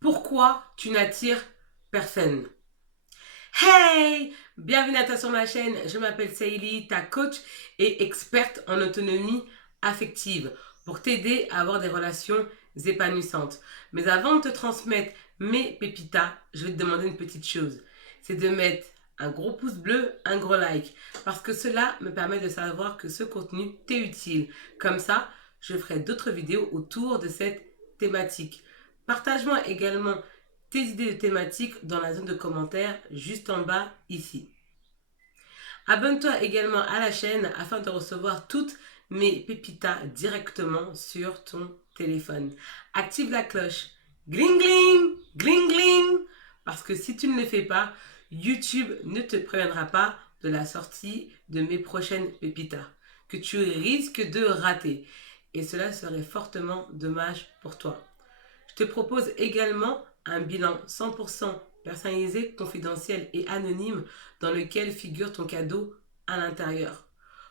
Pourquoi tu n'attires personne? Hey! Bienvenue à toi sur ma chaîne. Je m'appelle Saïli, ta coach et experte en autonomie affective pour t'aider à avoir des relations épanouissantes. Mais avant de te transmettre mes pépitas, je vais te demander une petite chose. C'est de mettre un gros pouce bleu, un gros like. Parce que cela me permet de savoir que ce contenu t'est utile. Comme ça, je ferai d'autres vidéos autour de cette thématique. Partage-moi également tes idées de thématiques dans la zone de commentaires juste en bas ici. Abonne-toi également à la chaîne afin de recevoir toutes mes pépitas directement sur ton téléphone. Active la cloche. Gling gling, gling gling. Parce que si tu ne le fais pas, YouTube ne te préviendra pas de la sortie de mes prochaines pépitas que tu risques de rater. Et cela serait fortement dommage pour toi. Je te propose également un bilan 100% personnalisé, confidentiel et anonyme dans lequel figure ton cadeau à l'intérieur.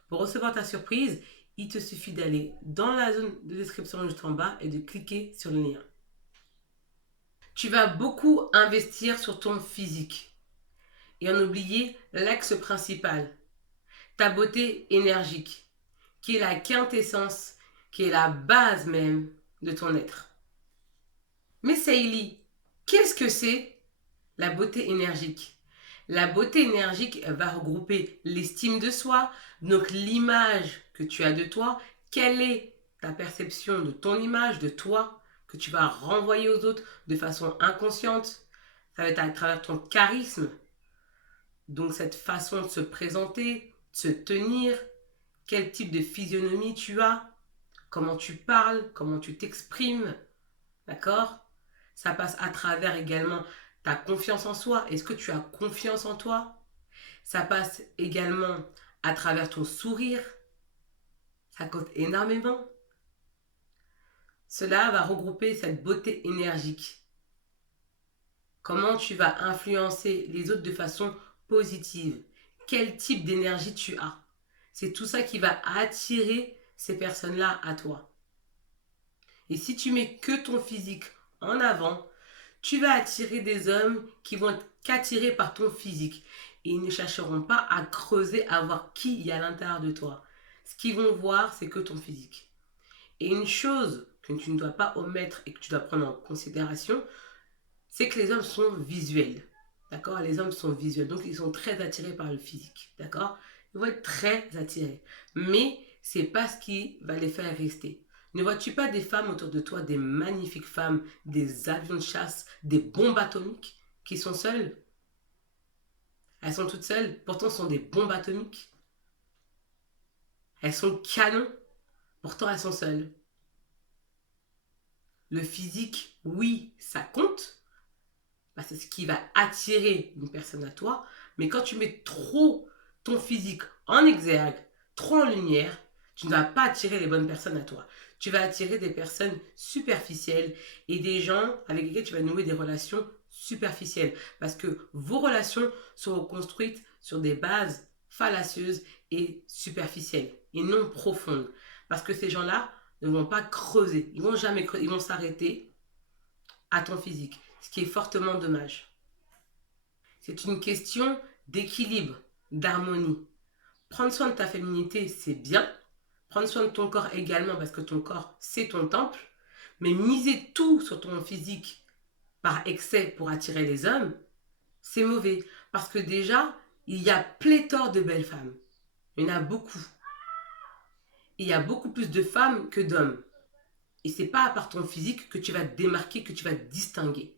Pour recevoir ta surprise, il te suffit d'aller dans la zone de description juste en bas et de cliquer sur le lien. Tu vas beaucoup investir sur ton physique et en oublier l'axe principal, ta beauté énergique, qui est la quintessence, qui est la base même de ton être. Mais Saïli, qu'est-ce que c'est la beauté énergique? La beauté énergique va regrouper l'estime de soi, donc l'image que tu as de toi, quelle est ta perception de ton image, de toi, que tu vas renvoyer aux autres de façon inconsciente. Ça va être à travers ton charisme, donc cette façon de se présenter, de se tenir, quel type de physionomie tu as, comment tu parles, comment tu t'exprimes, d'accord? Ça passe à travers également ta confiance en soi. Est-ce que tu as confiance en toi? Ça passe également à travers ton sourire. Ça compte énormément. Cela va regrouper cette beauté énergique. Comment tu vas influencer les autres de façon positive? Quel type d'énergie tu as? C'est tout ça qui va attirer ces personnes-là à toi. Et si tu mets que ton physique en avant, tu vas attirer des hommes qui vont être qu'attirés par ton physique. Et ils ne chercheront pas à creuser, à voir qui il y a à l'intérieur de toi. Ce qu'ils vont voir, c'est que ton physique. Et une chose que tu ne dois pas omettre et que tu dois prendre en considération, c'est que les hommes sont visuels. D'accord? Les hommes sont visuels. Donc, ils sont très attirés par le physique. D'accord? Ils vont être très attirés. Mais ce n'est pas ce qui va les faire rester. Ne vois-tu pas des femmes autour de toi, des magnifiques femmes, des avions de chasse, des bombes atomiques qui sont seules? Elles sont toutes seules, pourtant ce sont des bombes atomiques. Elles sont canons, pourtant elles sont seules. Le physique, oui, ça compte. Bah, c'est ce qui va attirer une personne à toi. Mais quand tu mets trop ton physique en exergue, trop en lumière, tu ne vas pas attirer les bonnes personnes à toi. Tu vas attirer des personnes superficielles et des gens avec lesquels tu vas nouer des relations superficielles. Parce que vos relations seront construites sur des bases fallacieuses et superficielles et non profondes. Parce que ces gens-là ne vont pas creuser. Ils vont jamais creuser. Ils vont s'arrêter à ton physique, ce qui est fortement dommage. C'est une question d'équilibre, d'harmonie. Prendre soin de ta féminité, c'est bien. Prendre soin de ton corps également, parce que ton corps, c'est ton temple. Mais miser tout sur ton physique par excès pour attirer les hommes, c'est mauvais. Parce que déjà, il y a pléthore de belles femmes. Il y en a beaucoup. Il y a beaucoup plus de femmes que d'hommes. Et c'est pas par ton physique que tu vas te démarquer, que tu vas te distinguer.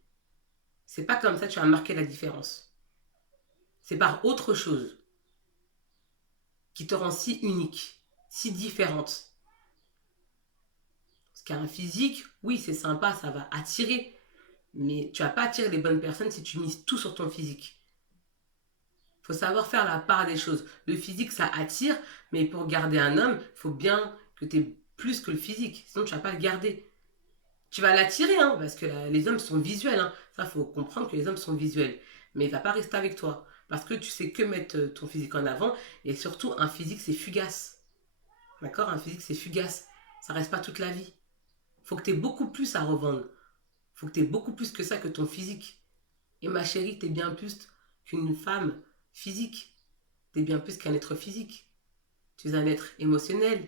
C'est pas comme ça que tu vas marquer la différence. C'est par autre chose qui te rend si unique, si différente. Parce qu'un physique, oui, c'est sympa, ça va attirer. Mais tu vas pas attirer les bonnes personnes si tu mises tout sur ton physique. Il faut savoir faire la part des choses. Le physique, ça attire, mais pour garder un homme, il faut bien que tu aies plus que le physique. Sinon, tu vas pas le garder. Tu vas l'attirer, hein, parce que les hommes sont visuels. Hein. Ça, il faut comprendre que les hommes sont visuels. Mais il ne va pas rester avec toi. Parce que tu sais que mettre ton physique en avant. Et surtout, un physique, c'est fugace. D'accord? Un physique, c'est fugace. Ça reste pas toute la vie. Il faut que tu aies beaucoup plus à revendre. Il faut que tu aies beaucoup plus que ça que ton physique. Et ma chérie, tu es bien plus qu'une femme physique. Tu es bien plus qu'un être physique. Tu es un être émotionnel,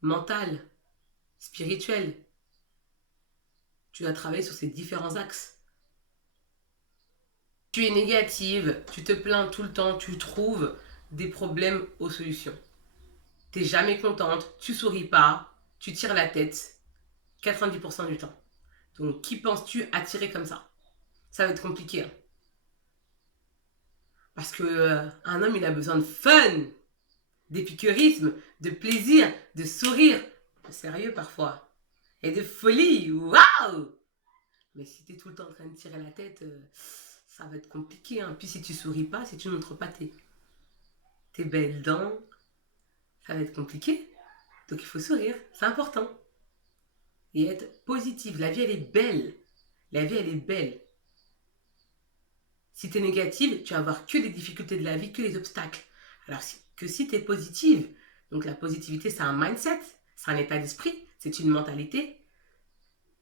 mental, spirituel. Tu dois travailler sur ces différents axes. Tu es négative, tu te plains tout le temps, tu trouves des problèmes aux solutions. Tu n'es jamais contente, tu souris pas, tu tires la tête 90% du temps. Donc, qui penses-tu attirer comme ça? Ça va être compliqué. Hein. Parce que un homme, il a besoin de fun, d'épicurisme, de plaisir, de sourire, de sérieux parfois, et de folie. Waouh! Mais si tu es tout le temps en train de tirer la tête, ça va être compliqué. Hein. Puis si tu souris pas, si tu ne montres pas tes belles dents, ça va être compliqué. Donc il faut sourire, c'est important. Et être positive. La vie, elle est belle. La vie, elle est belle. Si tu es négative, tu vas avoir que les difficultés de la vie, que les obstacles. Alors que si tu es positive, donc la positivité, c'est un mindset, c'est un état d'esprit, c'est une mentalité,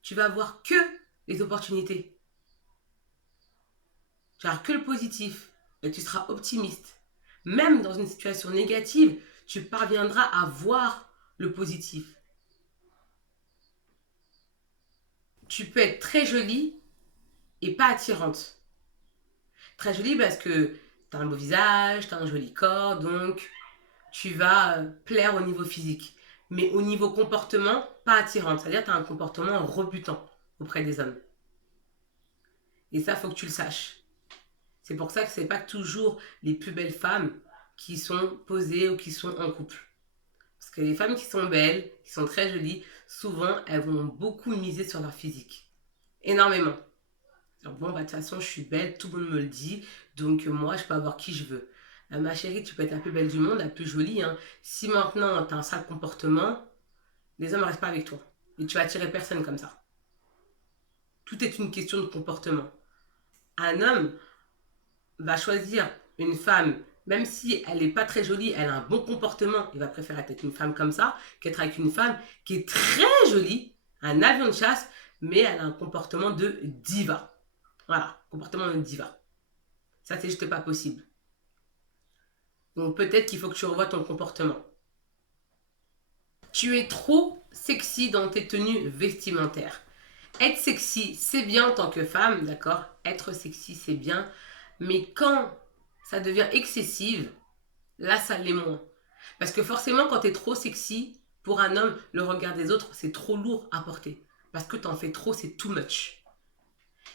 tu vas avoir que les opportunités. Tu vas avoir que le positif et tu seras optimiste. Même dans une situation négative, tu parviendras à voir le positif. Tu peux être très jolie et pas attirante. Très jolie parce que tu as un beau visage, tu as un joli corps, donc tu vas plaire au niveau physique. Mais au niveau comportement, pas attirante. C'est-à-dire que tu as un comportement rebutant auprès des hommes. Et ça, il faut que tu le saches. C'est pour ça que ce n'est pas toujours les plus belles femmes qui sont posées ou qui sont en couple. Parce que les femmes qui sont belles, qui sont très jolies, souvent, elles vont beaucoup miser sur leur physique. Énormément. Alors bon, de toute façon, je suis belle, tout le monde me le dit, donc moi, je peux avoir qui je veux. Ma chérie, tu peux être la plus belle du monde, la plus jolie. Hein. Si maintenant, tu as un sale comportement, les hommes ne restent pas avec toi. Et tu vas attirer personne comme ça. Tout est une question de comportement. Un homme va choisir une femme, même si elle n'est pas très jolie, elle a un bon comportement, il va préférer être avec une femme comme ça qu'être avec une femme qui est très jolie, un avion de chasse, mais elle a un comportement de diva. Voilà, comportement de diva. Ça, c'est juste pas possible. Donc peut-être qu'il faut que tu revoies ton comportement. Tu es trop sexy dans tes tenues vestimentaires. Être sexy, c'est bien en tant que femme, d'accord? Être sexy, c'est bien. Mais quand ça devient excessive, là, ça l'est moins. Parce que forcément, quand tu es trop sexy, pour un homme, le regard des autres, c'est trop lourd à porter. Parce que tu en fais trop, c'est too much.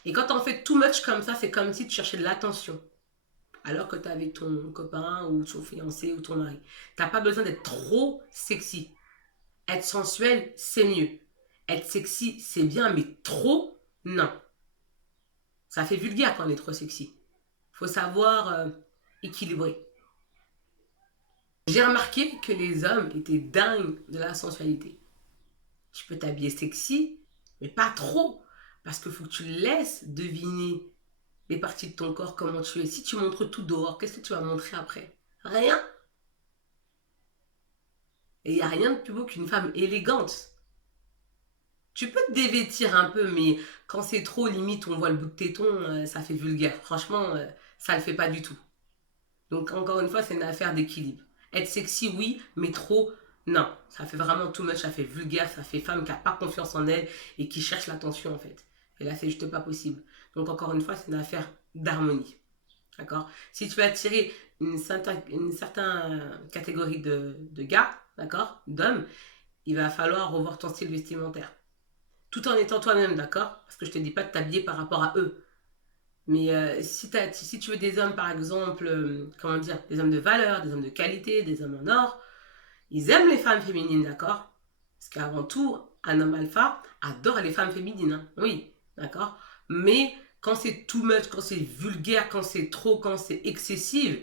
Et quand tu en fais too much comme ça, c'est comme si tu cherchais de l'attention. Alors que tu es avec ton copain ou ton fiancé ou ton mari. Tu n'as pas besoin d'être trop sexy. Être sensuel, c'est mieux. Être sexy, c'est bien, mais trop, non. Ça fait vulgaire quand on est trop sexy. Il faut savoir équilibrer. J'ai remarqué que les hommes étaient dingues de la sensualité. Tu peux t'habiller sexy, mais pas trop. Parce qu'il faut que tu laisses deviner les parties de ton corps, comment tu es. Si tu montres tout dehors, qu'est-ce que tu vas montrer après? Rien. Et il n'y a rien de plus beau qu'une femme élégante. Tu peux te dévêtir un peu, mais quand c'est trop, limite, on voit le bout de tes téton, ça fait vulgaire. Franchement, ça le fait pas du tout. Donc, encore une fois, c'est une affaire d'équilibre. Être sexy, oui, mais trop, non. Ça fait vraiment too much, ça fait vulgaire, ça fait femme qui n'a pas confiance en elle et qui cherche l'attention, en fait. Et là, c'est juste pas possible. Donc, encore une fois, c'est une affaire d'harmonie. D'accord? Si tu veux attirer une certaine catégorie de gars, d'accord? D'hommes, il va falloir revoir ton style vestimentaire. Tout en étant toi-même, d'accord? Parce que je te dis pas de t'habiller par rapport à eux. Mais si tu veux des hommes, par exemple, comment dire, des hommes de valeur, des hommes de qualité, des hommes en or, ils aiment les femmes féminines, d'accord? Parce qu'avant tout, un homme alpha adore les femmes féminines, hein. Oui, d'accord? Mais quand c'est too much, quand c'est vulgaire, quand c'est trop, quand c'est excessif,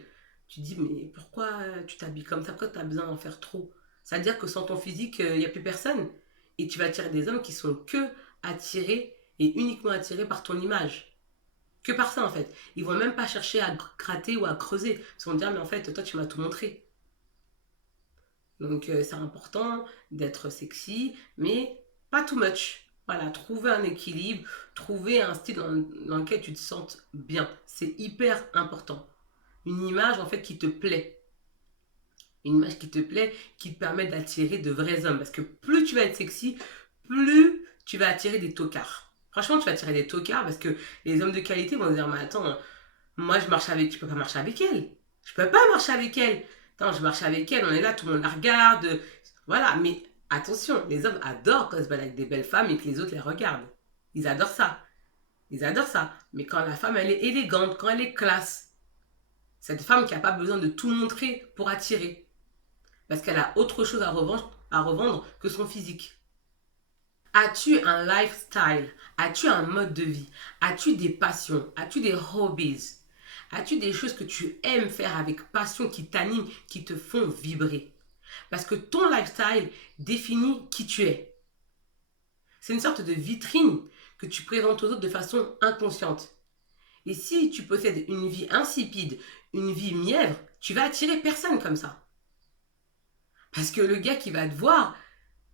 tu te dis, mais pourquoi tu t'habilles comme ça? Pourquoi tu as besoin d'en faire trop? C'est-à-dire que sans ton physique, il n'y a plus personne. Et tu vas attirer des hommes qui sont que attirés et uniquement attirés par ton image. Que par ça, en fait. Ils vont même pas chercher à gratter ou à creuser. Ils vont dire, mais en fait, toi, tu m'as tout montré. Donc, c'est important d'être sexy, mais pas too much. Voilà, trouver un équilibre, trouver un style dans lequel tu te sentes bien. C'est hyper important. Une image, en fait, qui te plaît. Une image qui te plaît, qui te permet d'attirer de vrais hommes. Parce que plus tu vas être sexy, plus tu vas attirer des tocards. Franchement, tu vas attirer des tocards parce que les hommes de qualité vont se dire, mais attends, moi je marche avec, je peux pas marcher avec elle. Je peux pas marcher avec elle. Attends, je marche avec elle, on est là, tout le monde la regarde. Voilà, mais attention, les hommes adorent quand ils se baladent avec des belles femmes et que les autres les regardent. Ils adorent ça. Ils adorent ça. Mais quand la femme, elle est élégante, quand elle est classe, cette femme qui n'a pas besoin de tout montrer pour attirer. Parce qu'elle a autre chose à revendre que son physique. As-tu un lifestyle? As-tu un mode de vie? As-tu des passions? As-tu des hobbies? As-tu des choses que tu aimes faire avec passion, qui t'animent, qui te font vibrer? Parce que ton lifestyle définit qui tu es. C'est une sorte de vitrine que tu présentes aux autres de façon inconsciente. Et si tu possèdes une vie insipide, une vie mièvre, tu vas attirer personne comme ça. Parce que le gars qui va te voir,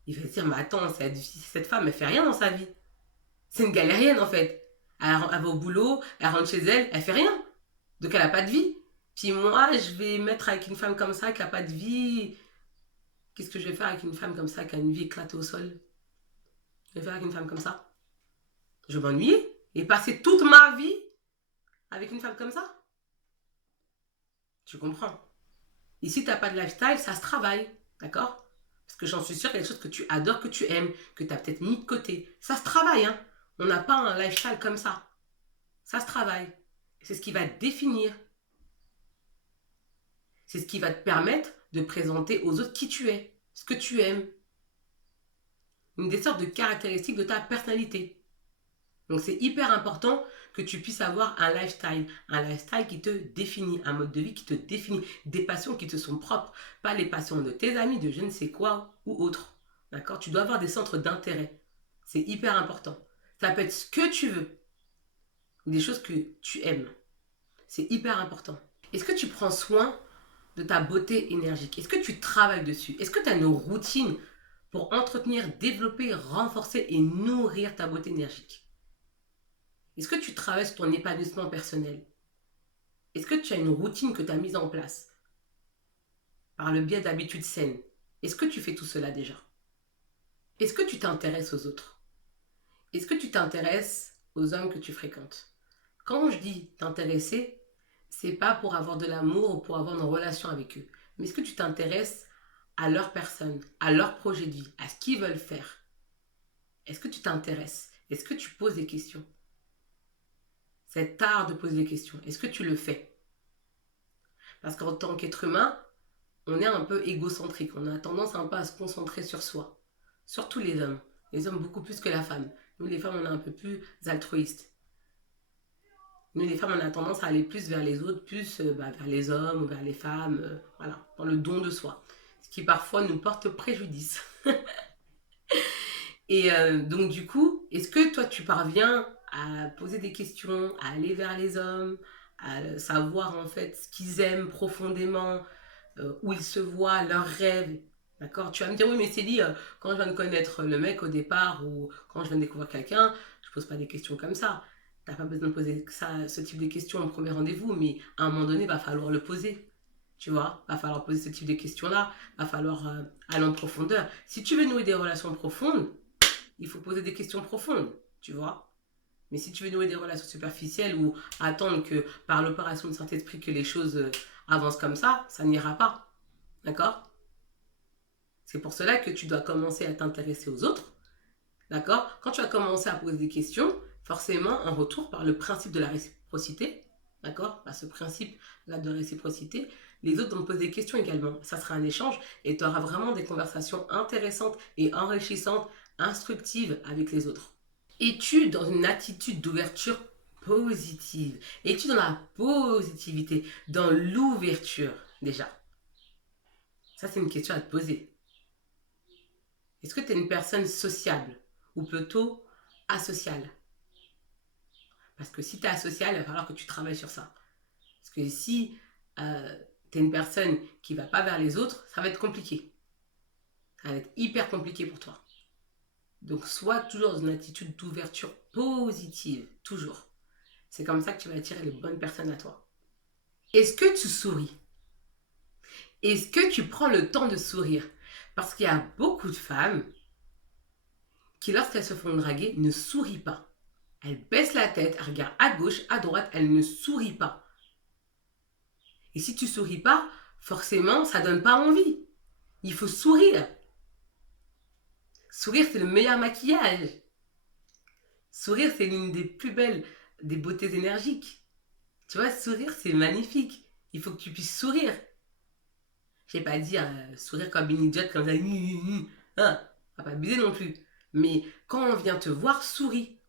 il va se dire, mais attends, cette femme, elle fait rien dans sa vie. C'est une galérienne en fait. Elle va au boulot, elle rentre chez elle, elle fait rien. Donc elle a pas de vie. Puis moi, je vais mettre avec une femme comme ça qui a pas de vie. Qu'est-ce que je vais faire avec une femme comme ça qui a une vie éclatée au sol? Je vais faire avec une femme comme ça? Je vais m'ennuyer et passer toute ma vie avec une femme comme ça? Tu comprends? Et si t'as pas de lifestyle, ça se travaille. D'accord? Parce que j'en suis sûre qu'il y a des choses que tu adores, que tu aimes, que tu as peut-être mis de côté. Ça se travaille, hein. On n'a pas un lifestyle comme ça. Ça se travaille. C'est ce qui va te définir. C'est ce qui va te permettre de présenter aux autres qui tu es, ce que tu aimes. Une des sortes de caractéristiques de ta personnalité. Donc c'est hyper important que tu puisses avoir un lifestyle qui te définit, un mode de vie qui te définit, des passions qui te sont propres, pas les passions de tes amis, de je ne sais quoi ou autre. D'accord? Tu dois avoir des centres d'intérêt. C'est hyper important. Ça peut être ce que tu veux, des choses que tu aimes. C'est hyper important. Est-ce que tu prends soin de ta beauté énergique? Est-ce que tu travailles dessus? Est-ce que tu as une routine pour entretenir, développer, renforcer et nourrir ta beauté énergique? Est-ce que tu travailles sur ton épanouissement personnel? Est-ce que tu as une routine que tu as mise en place par le biais d'habitudes saines? Est-ce que tu fais tout cela déjà? Est-ce que tu t'intéresses aux autres? Est-ce que tu t'intéresses aux hommes que tu fréquentes? Quand je dis t'intéresser, c'est pas pour avoir de l'amour ou pour avoir une relation avec eux. Mais est-ce que tu t'intéresses à leur personne, à leur projet de vie, à ce qu'ils veulent faire? Est-ce que tu t'intéresses? Est-ce que tu poses des questions? Cet art de poser des questions, est-ce que tu le fais? Parce qu'en tant qu'être humain, on est un peu égocentrique. On a tendance un peu à se concentrer sur soi. Surtout les hommes. Les hommes beaucoup plus que la femme. Nous, les femmes, on est un peu plus altruistes. Nous, les femmes, on a tendance à aller plus vers les autres, plus vers les hommes ou vers les femmes, voilà, dans le don de soi. Ce qui parfois nous porte préjudice. Et donc du coup, est-ce que toi tu parviens à poser des questions, à aller vers les hommes, à savoir en fait ce qu'ils aiment profondément, où ils se voient, leurs rêves? D'accord? Tu vas me dire, oui, mais Célie, quand je viens de connaître le mec au départ ou quand je viens de découvrir quelqu'un, je pose pas des questions comme ça. T'as pas besoin de poser ça, ce type de questions au premier rendez-vous, mais à un moment donné, va falloir le poser. Tu vois, va falloir poser ce type de questions-là, va falloir aller en profondeur. Si tu veux nouer des relations profondes, il faut poser des questions profondes, tu vois. Mais si tu veux nouer des relations superficielles ou attendre que par l'opération de Saint-Esprit que les choses avancent comme ça n'ira pas. D'accord? C'est pour cela que tu dois commencer à t'intéresser aux autres. D'accord? Quand tu vas commencer à poser des questions, forcément, en retour, par le principe de la réciprocité, d'accord? Par ce principe-là de réciprocité, les autres vont te poser des questions également. Ça sera un échange et tu auras vraiment des conversations intéressantes et enrichissantes, instructives avec les autres. Es-tu dans une attitude d'ouverture positive? Es-tu dans la positivité, dans l'ouverture déjà? Ça, c'est une question à te poser. Est-ce que tu es une personne sociable ou plutôt asociale? Parce que si tu es asocial, il va falloir que tu travailles sur ça. Parce que si tu es une personne qui ne va pas vers les autres, ça va être compliqué. Ça va être hyper compliqué pour toi. Donc, sois toujours dans une attitude d'ouverture positive, toujours. C'est comme ça que tu vas attirer les bonnes personnes à toi. Est-ce que tu souris? Est-ce que tu prends le temps de sourire? Parce qu'il y a beaucoup de femmes qui, lorsqu'elles se font draguer, ne sourient pas. Elles baissent la tête, elles regardent à gauche, à droite, elles ne sourient pas. Et si tu souris pas, forcément, ça donne pas envie. Il faut sourire. Sourire, c'est le meilleur maquillage. Sourire, c'est l'une des plus belles des beautés énergiques. Tu vois, sourire, c'est magnifique. Il faut que tu puisses sourire. Je vais pas dire sourire comme une idiote, comme ça. Hein, on va pas abuser non plus. Mais quand on vient te voir, souris.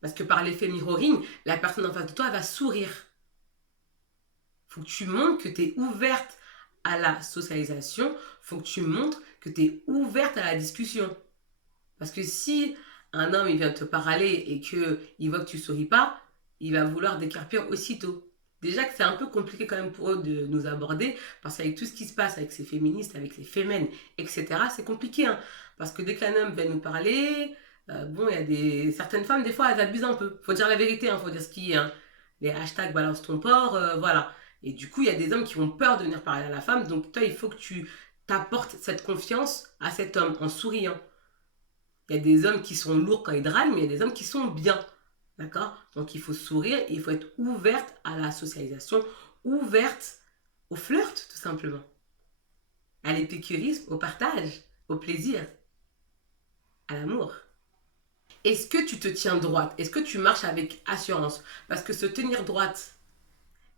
Parce que par l'effet mirroring, la personne en face de toi va sourire. Faut que tu montres que tu es ouverte à la socialisation. Faut que tu montres que tu es ouverte à la discussion. Parce que si un homme il vient te parler et qu'il voit que tu souris pas, il va vouloir décarpir aussitôt. Déjà que c'est un peu compliqué quand même pour eux de nous aborder, parce qu'avec tout ce qui se passe avec ces féministes, avec les fémènes, etc., c'est compliqué. Hein, parce que dès qu'un homme vient nous parler, bon, il y a certaines femmes, des fois, elles abusent un peu. Faut dire la vérité, hein, faut dire ce qui est. Hein. Les hashtags balance ton porc, voilà. Et du coup, il y a des hommes qui ont peur de venir parler à la femme, donc toi, il faut que tu t'apportes cette confiance à cet homme en souriant. Il y a des hommes qui sont lourds quand ils draguent, mais il y a des hommes qui sont bien. D'accord? Donc il faut sourire et il faut être ouverte à la socialisation, ouverte au flirt, tout simplement. À l'épicérisme, au partage, au plaisir, à l'amour. Est-ce que tu te tiens droite? Est-ce que tu marches avec assurance? Parce que se tenir droite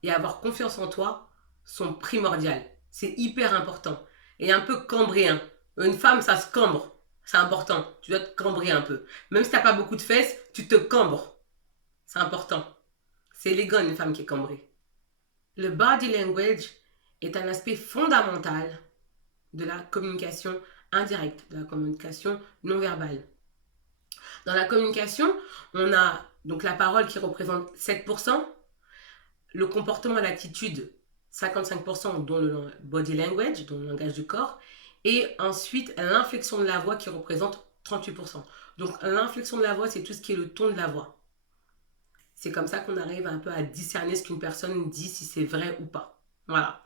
et avoir confiance en toi sont primordiales. C'est hyper important. Et un peu cambrien. Une femme, ça se cambre. C'est important. Tu dois te cambrer un peu. Même si tu n'as pas beaucoup de fesses, tu te cambres. C'est important. C'est élégant une femme qui est cambrée. Le body language est un aspect fondamental de la communication indirecte, de la communication non verbale. Dans la communication, on a donc la parole qui représente 7%, le comportement et l'attitude 55%, dont le body language, dont le langage du corps, et ensuite l'inflexion de la voix qui représente 38%. Donc l'inflexion de la voix, c'est tout ce qui est le ton de la voix. C'est comme ça qu'on arrive un peu à discerner ce qu'une personne dit, si c'est vrai ou pas. Voilà.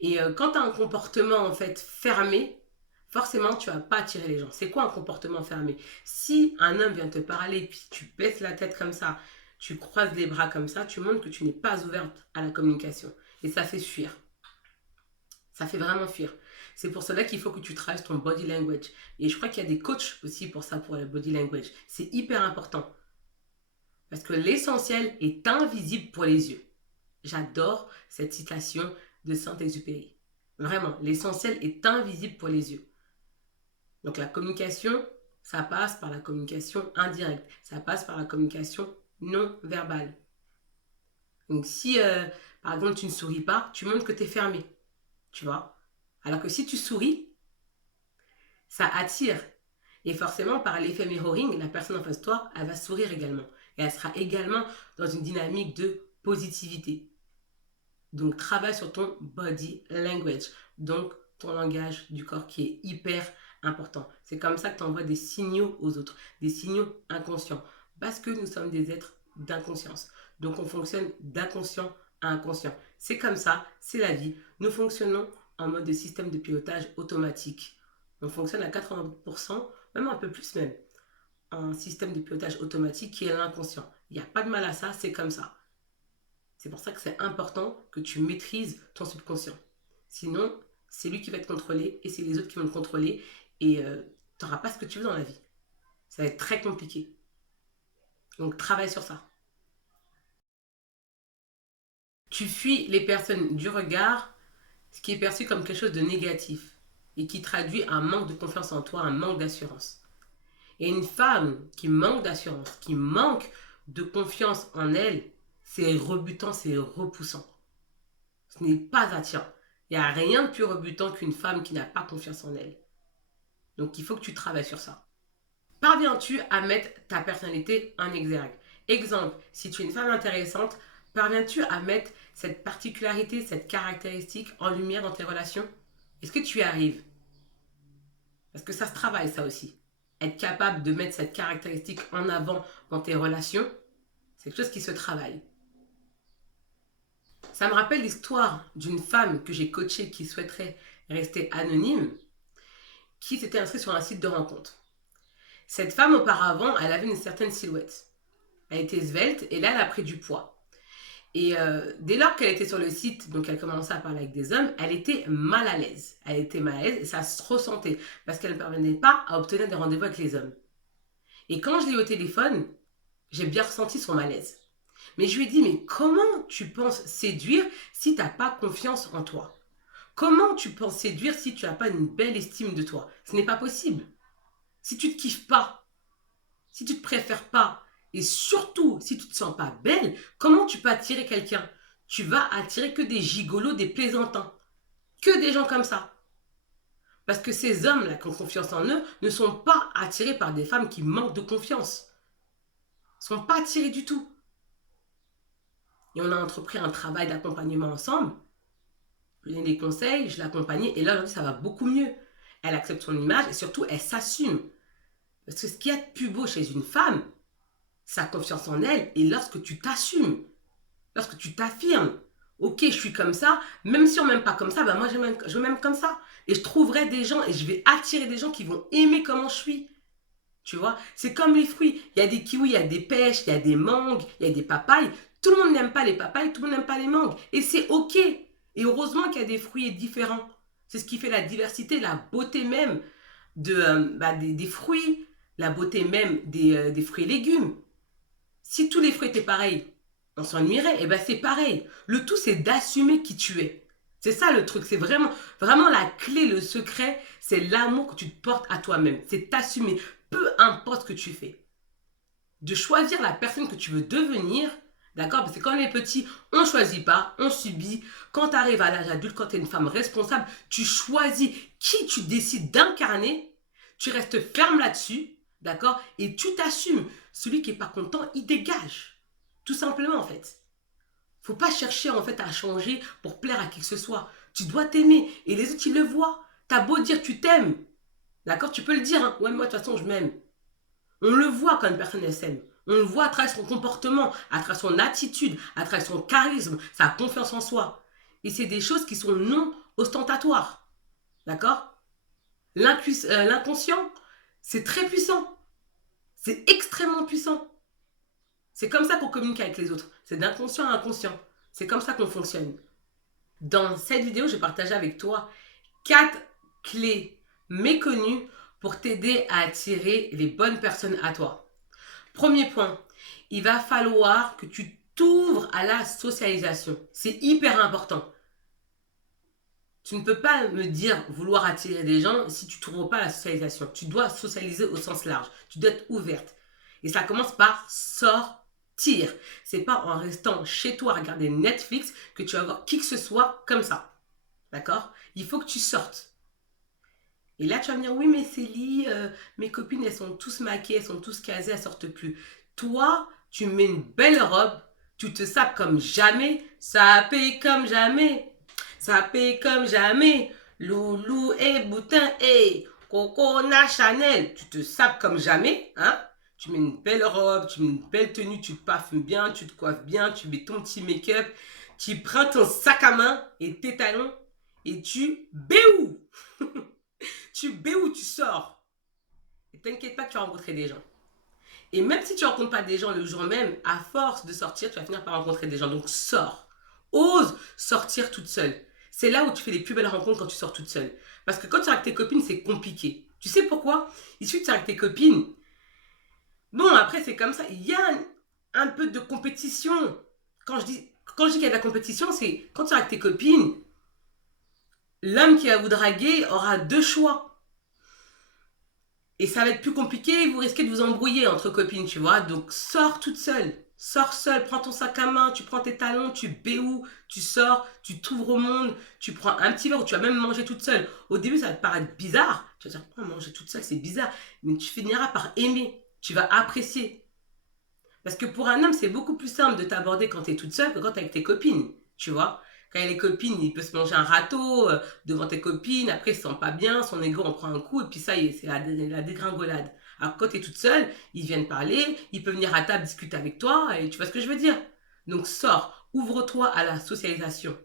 Et quand tu as un comportement en fait fermé, forcément tu vas pas attirer les gens. C'est quoi un comportement fermé? Si un homme vient te parler, puis tu baisses la tête comme ça, tu croises les bras comme ça, tu montres que tu n'es pas ouverte à la communication. Et ça fait fuir. Ça fait vraiment fuir. C'est pour cela qu'il faut que tu travailles ton body language. Et je crois qu'il y a des coachs aussi pour ça, pour le body language. C'est hyper important. Parce que l'essentiel est invisible pour les yeux. J'adore cette citation de Saint-Exupéry. Vraiment, l'essentiel est invisible pour les yeux. Donc la communication, ça passe par la communication indirecte. Ça passe par la communication non verbale. Donc si, par exemple, tu ne souris pas, tu montres que tu es fermé. Tu vois? Alors que si tu souris, ça attire. Et forcément, par l'effet mirroring, la personne en face de toi, elle va sourire également. Et elle sera également dans une dynamique de positivité. Donc, travaille sur ton body language, donc ton langage du corps qui est hyper important. C'est comme ça que tu envoies des signaux aux autres, des signaux inconscients, parce que nous sommes des êtres d'inconscience. Donc, on fonctionne d'inconscient à inconscient. C'est comme ça, c'est la vie. Nous fonctionnons en mode de système de pilotage automatique. On fonctionne à 80%, même un peu plus même, un système de pilotage automatique qui est l'inconscient. Il n'y a pas de mal à ça, c'est comme ça. C'est pour ça que c'est important que tu maîtrises ton subconscient. Sinon, c'est lui qui va te contrôler et c'est les autres qui vont te contrôler et tu n'auras pas ce que tu veux dans la vie. Ça va être très compliqué. Donc, travaille sur ça. Tu fuis les personnes du regard, ce qui est perçu comme quelque chose de négatif et qui traduit un manque de confiance en toi, un manque d'assurance. Et une femme qui manque d'assurance, qui manque de confiance en elle, c'est rebutant, c'est repoussant. Ce n'est pas attirant. Il n'y a rien de plus rebutant qu'une femme qui n'a pas confiance en elle. Donc il faut que tu travailles sur ça. Parviens-tu à mettre ta personnalité en exergue? Exemple, si tu es une femme intéressante, parviens-tu à mettre cette particularité, cette caractéristique en lumière dans tes relations? Est-ce que tu y arrives? Parce que ça se travaille, ça aussi. être capable de mettre cette caractéristique en avant dans tes relations, c'est quelque chose qui se travaille. Ça me rappelle l'histoire d'une femme que j'ai coachée qui souhaiterait rester anonyme, qui s'était inscrite sur un site de rencontre. Cette femme, auparavant, elle avait une certaine silhouette. Elle était svelte et là, elle a pris du poids. Et dès lors qu'elle était sur le site, donc elle commençait à parler avec des hommes, elle était mal à l'aise. Elle était mal à l'aise et ça se ressentait parce qu'elle ne parvenait pas à obtenir des rendez-vous avec les hommes. Et quand je l'ai eu au téléphone, j'ai bien ressenti son malaise. Mais je lui ai dit, mais comment tu penses séduire si tu n'as pas confiance en toi? Comment tu penses séduire si tu n'as pas une belle estime de toi? Ce n'est pas possible. Si tu ne te kiffes pas, si tu ne te préfères pas, et surtout si tu ne te sens pas belle, comment tu peux attirer quelqu'un? Tu vas attirer que des gigolos, des plaisantins. Que des gens comme ça. Parce que ces hommes-là qui ont confiance en eux ne sont pas attirés par des femmes qui manquent de confiance. Ils ne sont pas attirés du tout. Et on a entrepris un travail d'accompagnement ensemble. Je lui ai donné des conseils, je l'ai accompagnée et là aujourd'hui ça va beaucoup mieux. Elle accepte son image et surtout elle s'assume. Parce que ce qu'il y a de plus beau chez une femme, sa confiance en elle et lorsque tu t'assumes, lorsque tu t'affirmes. Ok, je suis comme ça, même si on m'aime pas comme ça, ben moi je m'aime comme ça. Et je trouverai des gens et je vais attirer des gens qui vont aimer comment je suis. Tu vois, c'est comme les fruits. Il y a des kiwis, il y a des pêches, il y a des mangues, il y a des papayes. Tout le monde n'aime pas les papayes, tout le monde n'aime pas les mangues. Et c'est ok. Et heureusement qu'il y a des fruits différents. C'est ce qui fait la diversité, la beauté même des fruits, la beauté même des fruits et légumes. Si tous les fruits étaient pareils, on s'ennuierait. Et ben c'est pareil. Le tout, c'est d'assumer qui tu es. C'est ça le truc. C'est vraiment, vraiment la clé, le secret. C'est l'amour que tu te portes à toi-même. C'est t'assumer. Peu importe ce que tu fais. De choisir la personne que tu veux devenir. D'accord? Parce que quand on est petit, on ne choisit pas, on subit. Quand tu arrives à l'âge adulte, quand tu es une femme responsable, tu choisis qui tu décides d'incarner. Tu restes ferme là-dessus. D'accord? Et tu t'assumes. Celui qui n'est pas content, il dégage. Tout simplement, en fait. Faut pas chercher, en fait, à changer pour plaire à qui que ce soit. Tu dois t'aimer. Et les autres, ils le voient. T'as beau dire tu t'aimes. D'accord? Tu peux le dire. Hein. Ouais, moi, de toute façon, je m'aime. On le voit quand une personne, elle s'aime. On le voit à travers son comportement, à travers son attitude, à travers son charisme, sa confiance en soi. Et c'est des choses qui sont non ostentatoires. D'accord? L'inconscient, c'est très puissant. C'est extrêmement puissant. C'est comme ça qu'on communique avec les autres. C'est d'inconscient à inconscient. C'est comme ça qu'on fonctionne. Dans cette vidéo, je vais partager avec toi 4 clés méconnues pour t'aider à attirer les bonnes personnes à toi. Premier point, il va falloir que tu t'ouvres à la socialisation. C'est hyper important. Tu ne peux pas me dire vouloir attirer des gens si tu ne t'ouvres pas à la socialisation. Tu dois socialiser au sens large. Tu dois être ouverte. Et ça commence par sortir. C'est pas en restant chez toi à regarder Netflix que tu vas voir qui que ce soit comme ça. D'accord? Il faut que tu sortes. Et là, tu vas me dire, oui, mais Célie, mes copines, elles sont tous maquillées, elles sont tous casées, elles sortent plus. Toi, tu mets une belle robe, tu te sapes comme jamais, ça paye comme jamais. Ça paye comme jamais. Loulou et Boutin et Cocona Chanel. Tu te sapes comme jamais, hein? Tu mets une belle robe, tu mets une belle tenue, tu te parfumes bien, tu te coiffes bien, tu mets ton petit make-up, tu prends ton sac à main et tes talons et tu béou. Tu béou, tu sors. Et t'inquiète pas que tu vas rencontrer des gens. Et même si tu ne rencontres pas des gens le jour même, à force de sortir, tu vas finir par rencontrer des gens. Donc sors. Ose sortir toute seule. C'est là où tu fais les plus belles rencontres quand tu sors toute seule. Parce que quand tu es avec tes copines, c'est compliqué. Tu sais pourquoi? Il suffit que tu es avec tes copines. Bon, après, c'est comme ça. Il y a un peu de compétition. Quand je dis qu'il y a de la compétition, c'est quand tu es avec tes copines, l'homme qui va vous draguer aura 2 choix. Et ça va être plus compliqué, vous risquez de vous embrouiller entre copines, tu vois. Donc, sors toute seule. Sors seule, prends ton sac à main, tu prends tes talons, tu béous, tu sors, tu t'ouvres au monde, tu prends un petit verre ou tu vas même manger toute seule. Au début, ça va te paraître bizarre. Tu vas dire, oh, manger toute seule, c'est bizarre. Mais tu finiras par aimer. Tu vas apprécier. Parce que pour un homme, c'est beaucoup plus simple de t'aborder quand tu es toute seule que quand tu es avec tes copines, tu vois. Quand il y a les copines, il peut se manger un râteau devant tes copines, après il se sent pas bien, son ego en prend un coup, et puis ça y est, c'est la dégringolade. Alors quand tu es toute seule, ils viennent parler, ils peuvent venir à table discuter avec toi, et tu vois ce que je veux dire. Donc sors, ouvre-toi à la socialisation.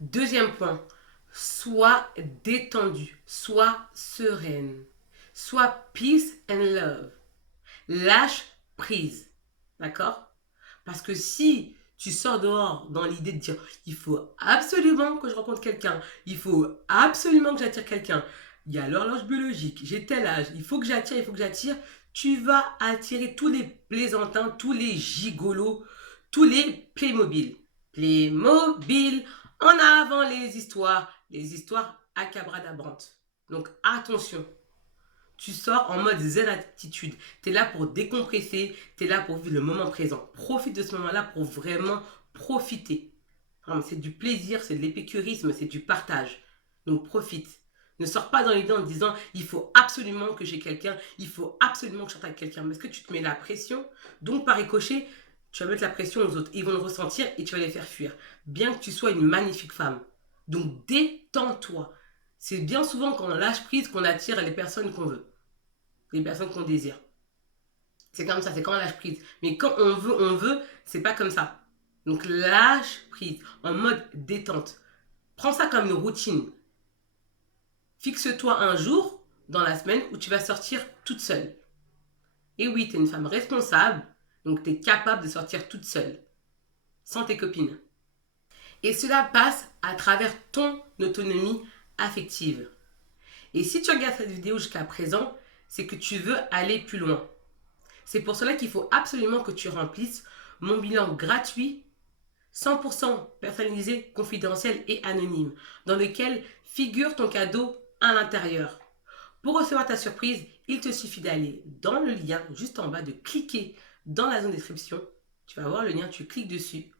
Deuxième point, sois détendue, sois sereine, sois peace and love. Lâche prise, d'accord? Parce que si tu sors dehors dans l'idée de dire il faut absolument que je rencontre quelqu'un, il faut absolument que j'attire quelqu'un, il y a l'horloge biologique, j'ai tel âge, il faut que j'attire, tu vas attirer tous les plaisantins, tous les gigolos, tous les Playmobil. Playmobil, en avant les histoires abracadabrantes. Donc attention, tu sors en mode zen attitude. Tu es là pour décompresser, tu es là pour vivre le moment présent. Profite de ce moment-là pour vraiment profiter. C'est du plaisir, c'est de l'épicérisme, c'est du partage. Donc profite. Ne sors pas dans l'idée en te disant il faut absolument que j'ai quelqu'un, il faut absolument que je sorte avec quelqu'un. Parce que tu te mets la pression, donc par ricochet, tu vas mettre la pression aux autres. Ils vont le ressentir et tu vas les faire fuir. Bien que tu sois une magnifique femme. Donc détends-toi. C'est bien souvent quand on lâche prise qu'on attire les personnes qu'on veut, les personnes qu'on désire. C'est comme ça, c'est quand on lâche prise. Mais quand on veut, c'est pas comme ça. Donc lâche prise, en mode détente. Prends ça comme une routine. Fixe-toi un jour dans la semaine où tu vas sortir toute seule. Et oui, tu es une femme responsable, donc tu es capable de sortir toute seule, sans tes copines. Et cela passe à travers ton autonomie affective. Et si tu regardes cette vidéo jusqu'à présent, c'est que tu veux aller plus loin. C'est pour cela qu'il faut absolument que tu remplisses mon bilan gratuit, 100% personnalisé, confidentiel et anonyme, dans lequel figure ton cadeau à l'intérieur. Pour recevoir ta surprise, il te suffit d'aller dans le lien juste en bas, de cliquer dans la zone de description. Tu vas voir le lien, tu cliques dessus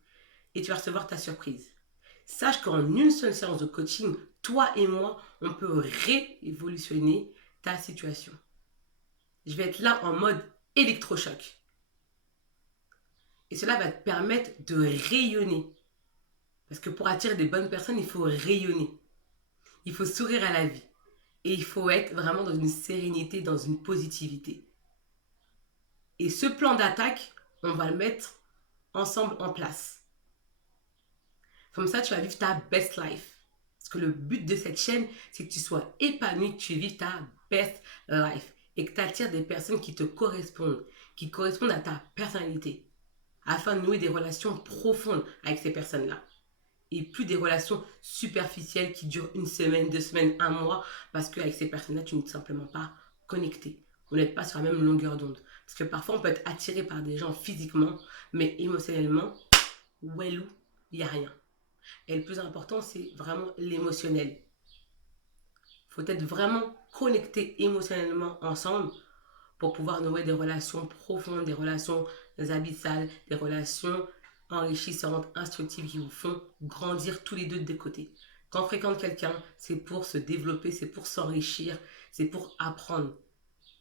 et tu vas recevoir ta surprise. Sache qu'en une seule séance de coaching, toi et moi, on peut révolutionner ta situation. Je vais être là en mode électrochoc. Et cela va te permettre de rayonner. Parce que pour attirer des bonnes personnes, il faut rayonner. Il faut sourire à la vie. Et il faut être vraiment dans une sérénité, dans une positivité. Et ce plan d'attaque, on va le mettre ensemble en place. Comme ça, tu vas vivre ta best life. Parce que le but de cette chaîne, c'est que tu sois épanoui, que tu vives ta best life. Et que tu attires des personnes qui te correspondent, qui correspondent à ta personnalité. Afin de nouer des relations profondes avec ces personnes-là. Et plus des relations superficielles qui durent une semaine, 2 semaines, un mois, parce qu'avec ces personnes-là, tu n'es simplement pas connecté. Vous n'êtes pas sur la même longueur d'onde. Parce que parfois, on peut être attiré par des gens physiquement, mais émotionnellement, il n'y a rien. Et le plus important, c'est vraiment l'émotionnel. Il faut être vraiment connecté émotionnellement ensemble pour pouvoir nouer des relations profondes, des relations abyssales, des relations enrichissantes, instructives qui vous font grandir tous les deux des côtés. Quand on fréquente quelqu'un, c'est pour se développer, c'est pour s'enrichir, c'est pour apprendre.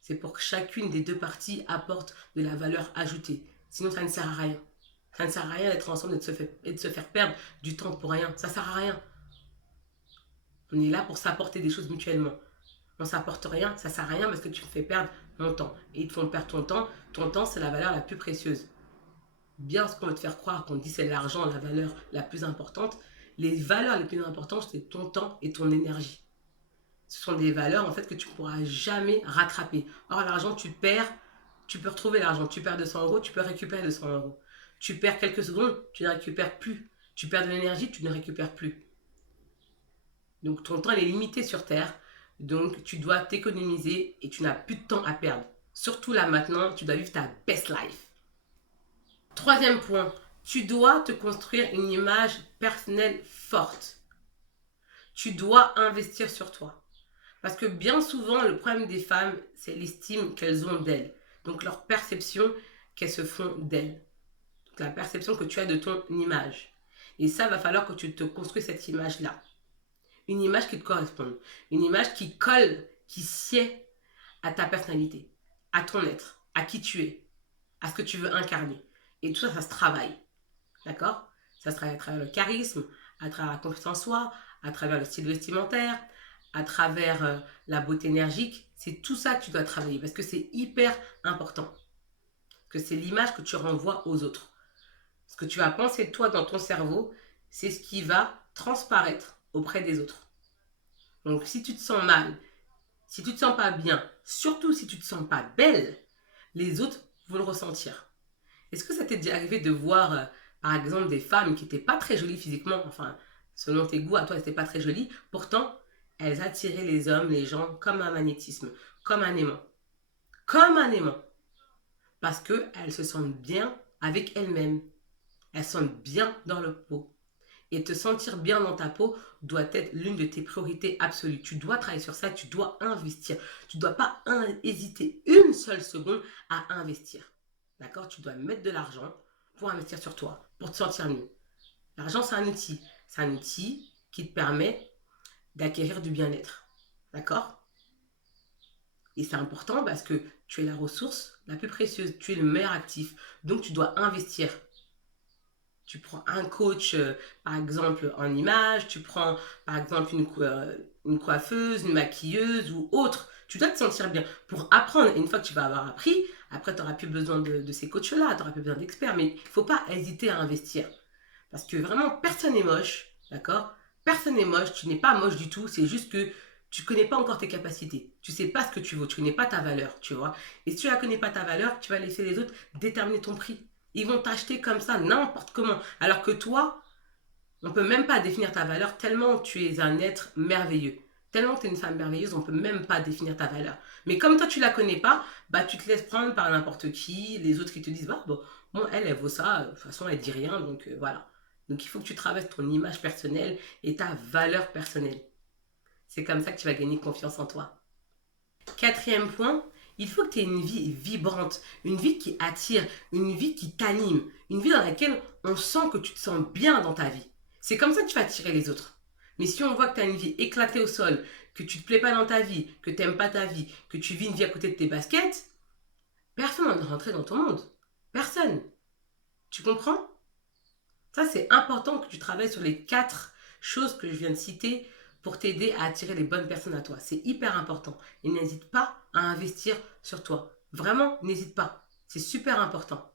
C'est pour que chacune des deux parties apporte de la valeur ajoutée. Sinon, ça ne sert à rien. Ça ne sert à rien d'être ensemble et de se faire perdre du temps pour rien. Ça ne sert à rien. On est là pour s'apporter des choses mutuellement. On ne s'apporte rien, ça ne sert à rien parce que tu me fais perdre mon temps. Et ils te font perdre ton temps, c'est la valeur la plus précieuse. Bien ce qu'on veut te faire croire, qu'on dit c'est l'argent, la valeur la plus importante, les valeurs les plus importantes, c'est ton temps et ton énergie. Ce sont des valeurs en fait que tu ne pourras jamais rattraper. Or, l'argent, tu perds, tu peux retrouver l'argent. Tu perds 200 euros, tu peux récupérer 200 euros. Tu perds quelques secondes, tu ne récupères plus. Tu perds de l'énergie, tu ne récupères plus. Donc, ton temps il est limité sur Terre. Donc, tu dois t'économiser et tu n'as plus de temps à perdre. Surtout là maintenant, tu dois vivre ta best life. Troisième point, tu dois te construire une image personnelle forte. Tu dois investir sur toi. Parce que bien souvent, le problème des femmes, c'est l'estime qu'elles ont d'elles. Donc leur perception qu'elles se font d'elles. Donc la perception que tu as de ton image. Et ça, va falloir que tu te construis cette image-là. Une image qui te corresponde. Une image qui colle, qui sied à ta personnalité, à ton être, à qui tu es, à ce que tu veux incarner. Et tout ça, ça se travaille. D'accord? Ça se travaille à travers le charisme, à travers la confiance en soi, à travers le style vestimentaire, à travers la beauté énergique. C'est tout ça que tu dois travailler parce que c'est hyper important. Que c'est l'image que tu renvoies aux autres. Ce que tu vas penser de toi dans ton cerveau, c'est ce qui va transparaître auprès des autres. Donc si tu te sens mal, si tu te sens pas bien, surtout si tu te sens pas belle, les autres vont le ressentir. Est-ce que ça t'est déjà arrivé de voir, par exemple, des femmes qui n'étaient pas très jolies physiquement, enfin, selon tes goûts, à toi, elles n'étaient pas très jolies, pourtant, elles attiraient les hommes, les gens, comme un magnétisme, comme un aimant. Comme un aimant. Parce qu'elles se sentent bien avec elles-mêmes. Elles se sentent bien dans leur peau. Et te sentir bien dans ta peau doit être l'une de tes priorités absolues. Tu dois travailler sur ça, tu dois investir. Tu ne dois pas hésiter une seule seconde à investir. D'accord? Tu dois mettre de l'argent pour investir sur toi, pour te sentir mieux. L'argent, c'est un outil. C'est un outil qui te permet d'acquérir du bien-être. D'accord? Et c'est important parce que tu es la ressource la plus précieuse. Tu es le meilleur actif. Donc, tu dois investir. Tu prends un coach, par exemple, en image, tu prends, par exemple, une coiffeuse, une maquilleuse ou autre. Tu dois te sentir bien pour apprendre. Et une fois que tu vas avoir appris, après, tu n'auras plus besoin de ces coachs-là, tu n'auras plus besoin d'experts. Mais il ne faut pas hésiter à investir. Parce que vraiment, personne n'est moche, d'accord? Personne n'est moche, tu n'es pas moche du tout. C'est juste que tu ne connais pas encore tes capacités. Tu ne sais pas ce que tu vaux, tu ne connais pas ta valeur, tu vois. Et si tu ne connais pas ta valeur, tu vas laisser les autres déterminer ton prix. Ils vont t'acheter comme ça, n'importe comment. Alors que toi, on ne peut même pas définir ta valeur tellement tu es un être merveilleux. Tellement que tu es une femme merveilleuse, on ne peut même pas définir ta valeur. Mais comme toi, tu ne la connais pas, bah, tu te laisses prendre par n'importe qui, les autres qui te disent, bah, bon, elle vaut ça, de toute façon, elle dit rien, donc voilà. Donc il faut que tu travailles ton image personnelle et ta valeur personnelle. C'est comme ça que tu vas gagner confiance en toi. Quatrième point, il faut que tu aies une vie vibrante, une vie qui attire, une vie qui t'anime, une vie dans laquelle on sent que tu te sens bien dans ta vie. C'est comme ça que tu vas attirer les autres. Mais si on voit que tu as une vie éclatée au sol, que tu ne te plais pas dans ta vie, que tu n'aimes pas ta vie, que tu vis une vie à côté de tes baskets, personne ne va rentrer dans ton monde. Personne. Tu comprends? Ça, c'est important que tu travailles sur les 4 choses que je viens de citer pour t'aider à attirer les bonnes personnes à toi. C'est hyper important. Et n'hésite pas à investir sur toi. Vraiment, n'hésite pas. C'est super important.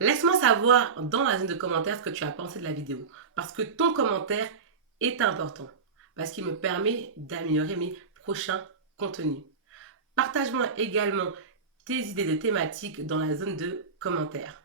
Laisse-moi savoir dans la zone de commentaires ce que tu as pensé de la vidéo. Parce que ton commentaire est important. Parce qu'il me permet d'améliorer mes prochains contenus. Partage-moi également tes idées de thématiques dans la zone de commentaires.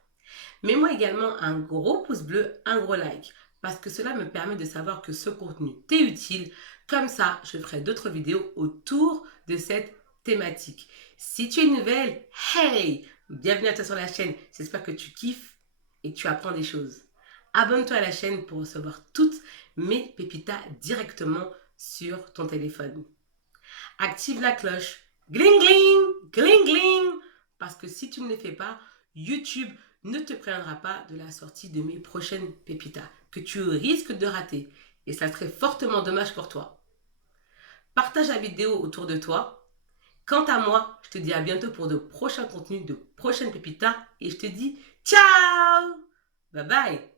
Mets-moi également un gros pouce bleu, un gros like, parce que cela me permet de savoir que ce contenu t'est utile. Comme ça, je ferai d'autres vidéos autour de cette thématique. Si tu es nouvelle, hey, bienvenue à toi sur la chaîne. J'espère que tu kiffes et que tu apprends des choses. Abonne-toi à la chaîne pour recevoir toutes mes pépitas directement sur ton téléphone. Active la cloche. Gling gling, gling gling. Parce que si tu ne le fais pas, YouTube ne te préviendra pas de la sortie de mes prochaines pépitas que tu risques de rater. Et ça serait fortement dommage pour toi. Partage la vidéo autour de toi. Quant à moi, je te dis à bientôt pour de prochains contenus, de prochaines pépitas. Et je te dis ciao. Bye bye.